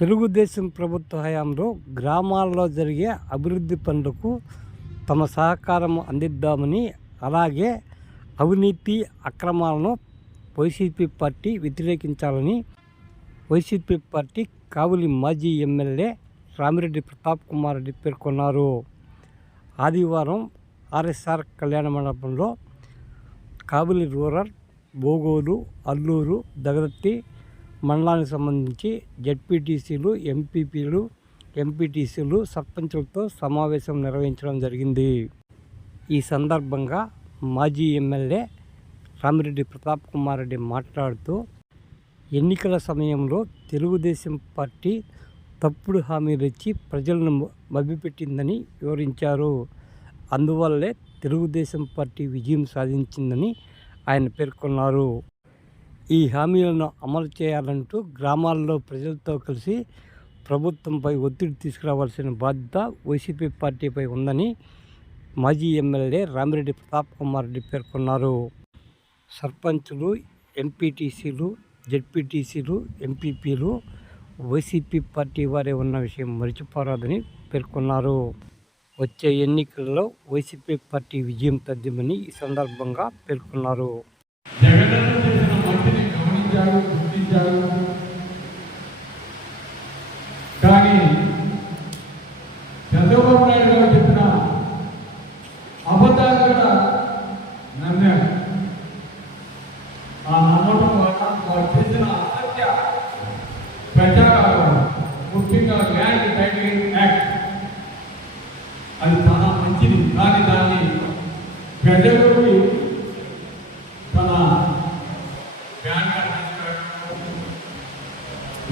తెలుగుదేశం ప్రభుత్వ హయాంలో గ్రామాల్లో జరిగే అభివృద్ధి పనులకు తమ సహకారం అందిద్దామని, అలాగే అవినీతి అక్రమాలను వైసీపీ పార్టీ వ్యతిరేకించాలని వైసీపీ పార్టీ కావలి మాజీ ఎమ్మెల్యే రామిరెడ్డి ప్రతాప్ కుమార్ రెడ్డి పేర్కొన్నారు. ఆదివారం ఆర్ఎస్ఆర్ కళ్యాణ మండపంలో కావలి రూరల్, బోగోలు, అల్లూరు, దగదత్తి మండలానికి సంబంధించి జెడ్పీటీసీలు, ఎంపీటీసీలు, సర్పంచులతో సమావేశం నిర్వహించడం జరిగింది. ఈ సందర్భంగా మాజీ ఎమ్మెల్యే రామిరెడ్డి ప్రతాప్ కుమార్ రెడ్డి మాట్లాడుతూ, ఎన్నికల సమయంలో తెలుగుదేశం పార్టీ తప్పుడు హామీలు ఇచ్చి ప్రజలను మభ్యపెట్టిందని వివరించారు. అందువల్లే తెలుగుదేశం పార్టీ విజయం సాధించిందని ఆయన పేర్కొన్నారు. ఈ హామీలను అమలు చేయాలంటూ గ్రామాల్లో ప్రజలతో కలిసి ప్రభుత్వంపై ఒత్తిడి తీసుకురావాల్సిన బాధ్యత వైసీపీ పార్టీపై ఉందని మాజీ ఎమ్మెల్యే రామిరెడ్డి ప్రతాప్ కుమార్ రెడ్డి పేర్కొన్నారు. సర్పంచులు, ఎంపీటీసీలు, జెడ్పీటీసీలు, ఎంపీపీలు వైసీపీ పార్టీ వారే ఉన్న విషయం మర్చిపోరాదని పేర్కొన్నారు. వచ్చే ఎన్నికల్లో వైసీపీ పార్టీ విజయం తథ్యమని ఈ సందర్భంగా పేర్కొన్నారు. గుర్తించారు. కానీ చంద్రబాబు నాయుడు గారు చెప్పిన అబద్ధాలు కూడా నమ్మారు. ఆ నమ్మటం వల్ల వారు చేసిన అసత్య ప్రచారాలు, ముఖ్యంగా ల్యాండ్ టైటిలింగ్ యాక్ట్, అది చాలా మంచిది. కానీ దాన్ని ప్రజలకి తన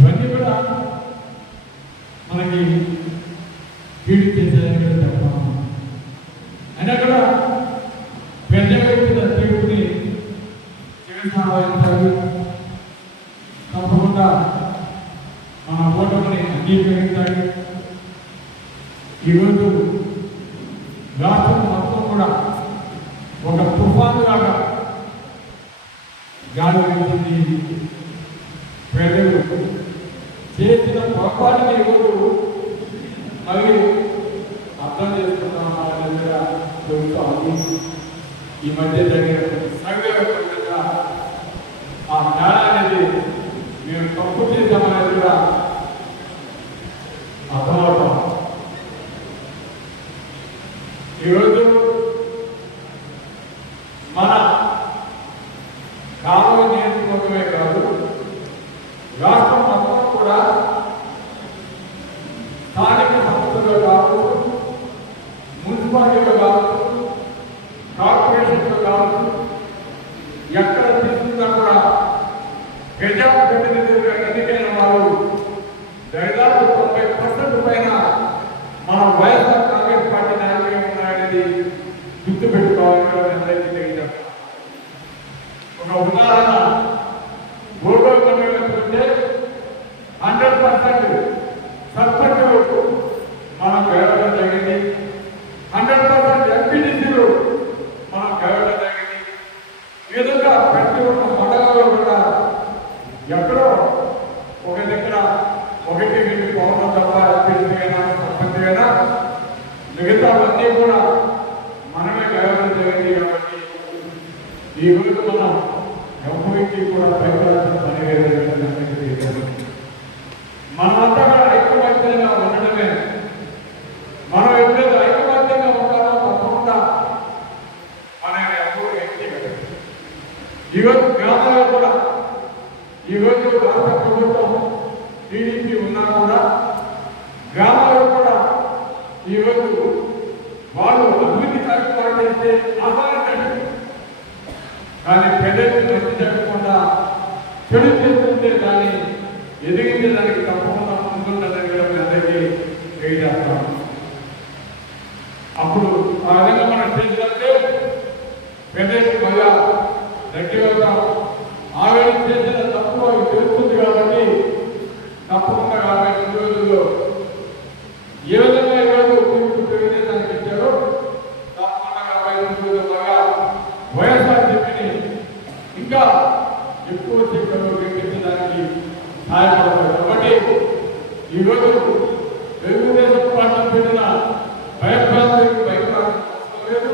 ఇవన్నీ కూడా మనకి కీడు చేసేదని కూడా చెప్పాము. అయినా కూడా ప్రజలు ఇచ్చిన తీర్పుని జగన్మోహన్ తప్పకుండా మన ఓటమిని అంగీకరించాలి. ఈరోజు రాష్ట్రం మొత్తం కూడా ఒక తుఫాను లాగా గాలి వచ్చింది. ప్రజలు చేసిన పొరపాటుని ఈరోజు మళ్ళీ అర్థం చేసుకుంటాం. ఈ మధ్య జరిగిన సర్వే ఆ తేడా అనేది మేము తప్పు చేద్దామనేది కూడా అర్థమవుతాం. ఈరోజు మన కావలి నియోజకవర్గమే కాదు, రాష్ట్రం మొత్తం కూడా స్థానిక సంస్థలు కావచ్చు, మున్సిపాలిటీలు కావచ్చు, కార్పొరేషన్లు కావచ్చు, ఎక్కడ తీసుకున్నా కూడా ప్రజాప్రతినిధులుగా ఎన్నికైన వారు దాదాపు 90% పైన మన వైఎస్ఆర్ కాంగ్రెస్ పార్టీ నాయకులు ఉన్నాయనేది గుర్తుపెట్టుకోవాలని అందరికీ తెలియజేస్తాం. ఒక ఉదాహరణ, గోల్గోల్ మండలంలో చూస్తే 100% సర్పంచులు మనం గెలవడం జరిగింది. 100% ఎంపీటీసీలు మనం గెలవడం జరిగింది. ఈ విధంగా ప్రతి ఒక్క మండలంలో కూడా ఎక్కడో ఒక దగ్గర ఒకటి పవన్ తప్ప ఎంపీటీ అయినా సర్పంచ్ అయినా మిగతావన్నీ కూడా మనమే గెలవడం జరిగింది. కాబట్టి ఈ రోజు మనం ఎవరికి కూడా భయపడాల్సిన పని లేదు. మనమంతా కూడా ఐకమత్యంగా ఉండడమే. మనం ఎప్పుడైతే ఐకమత్యంగా ఉంటామో తప్పకుండా మన ఎవరు వ్యక్తిగతం. ఈరోజు గ్రామాల్లో కూడా ఈరోజు రాష్ట్ర ప్రభుత్వం టీడీపీ ఉన్నా కూడా గ్రామాల్లో కూడా ఈరోజు వాళ్ళు అభివృద్ధి కార్యక్రమాలు చేస్తే ఆహ్వానించండి. కానీ ప్రజలకు మంచి జరగకుండా చెడు చేస్తుంటే దాన్ని ఎదిగించడానికి తప్పకుండా ముందుంటుందని కూడా మీ అందరికీ తెలియజేస్తాం. అప్పుడు ఆ విధంగా మనం చేసినట్టే ప్రజలకు మళ్ళా దగ్గర అవుతాం. ఆవేదన చేసిన తప్పు అవి తెలుస్తుంది. కాబట్టి తప్పకుండా 52 రోజుల్లో ఏ విధంగా ఈరోజు తెలుగుదేశానికి ఇచ్చారో తప్పకుండా 52 రోజులుగా వైఎస్ఆర్సీపీని ఇంకా ఎక్కువ శక్తిలో గెలిపించడానికి సహాయపడతారు. కాబట్టి ఈరోజు తెలుగుదేశం పార్టీ పెట్టిన భయప్రాంతానికి లేదు.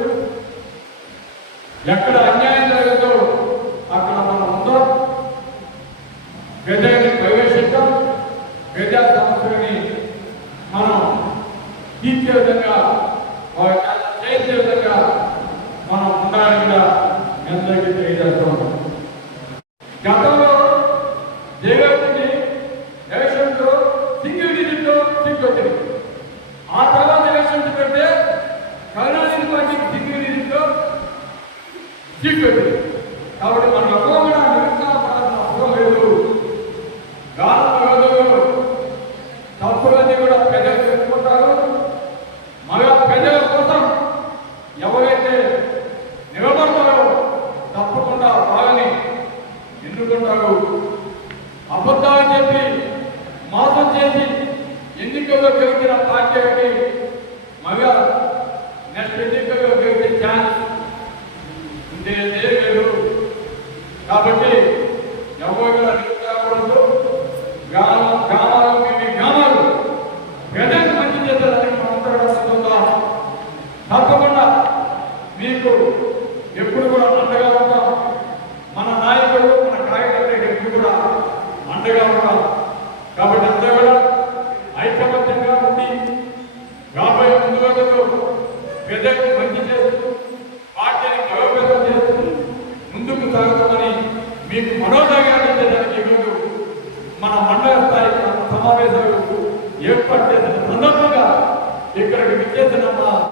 ఎక్కడ అన్యాయం జరగదో అక్కడ మనం ఉందాం. గజాన్ని ప్రవేశిద్దాం. గజా సమస్యని మనం తీర్చే విధంగా చేసే విధంగా మనం ఉండాలని కూడా ఎంతకి తెలియజేస్తాం. గతంలో జగత్తుని ఎలక్షన్తో సింగిల్ డిజిట్లో సీట్లు వచ్చింది. ఆ తర్వాత ఎలక్షన్స్ పెడితే కరుణానిధి పార్టీకి సింగిల్ డిజిట్లో సీట్లు వచ్చింది. కాబట్టి మనం ఎక్కువ కూడా నిరుత్సాహపడాల్సిన అవసరం లేదు. గాలి తప్పులన్నీ కూడా ప్రజలు తెలుసుకుంటారు. మగ ప్రజల కోసం ఎవరైతే నిలబడతారో తప్పకుండా వాళ్ళని ఎన్నుకుంటారు. అబద్ధాలు చెప్పి మోసం చేసి ఎన్నికల్లో గెలిచిన పార్టీకి మగ నెక్స్ట్ ఎన్నికల్లో గెలిచే ఛాన్స్ ఉండేదే లేదు. కాబట్టి ఎవరు కూడా నిలుపుకోకూడదు. గ్రామాలు ప్రజలకు మంచి చేస్తారని మనం తప్పకుండా మీకు ఎప్పుడు కూడా అండగా ఉంటాం. మన నాయకులు మన కార్యకర్తలు ఎప్పుడు కూడా అండగా ఉంటాం. కాబట్టి అంతా కూడా ఐకమత్యంగా ఉండి రాబోయే ముందు రోజుల్లో ప్రజలకు మంచి చేస్తూ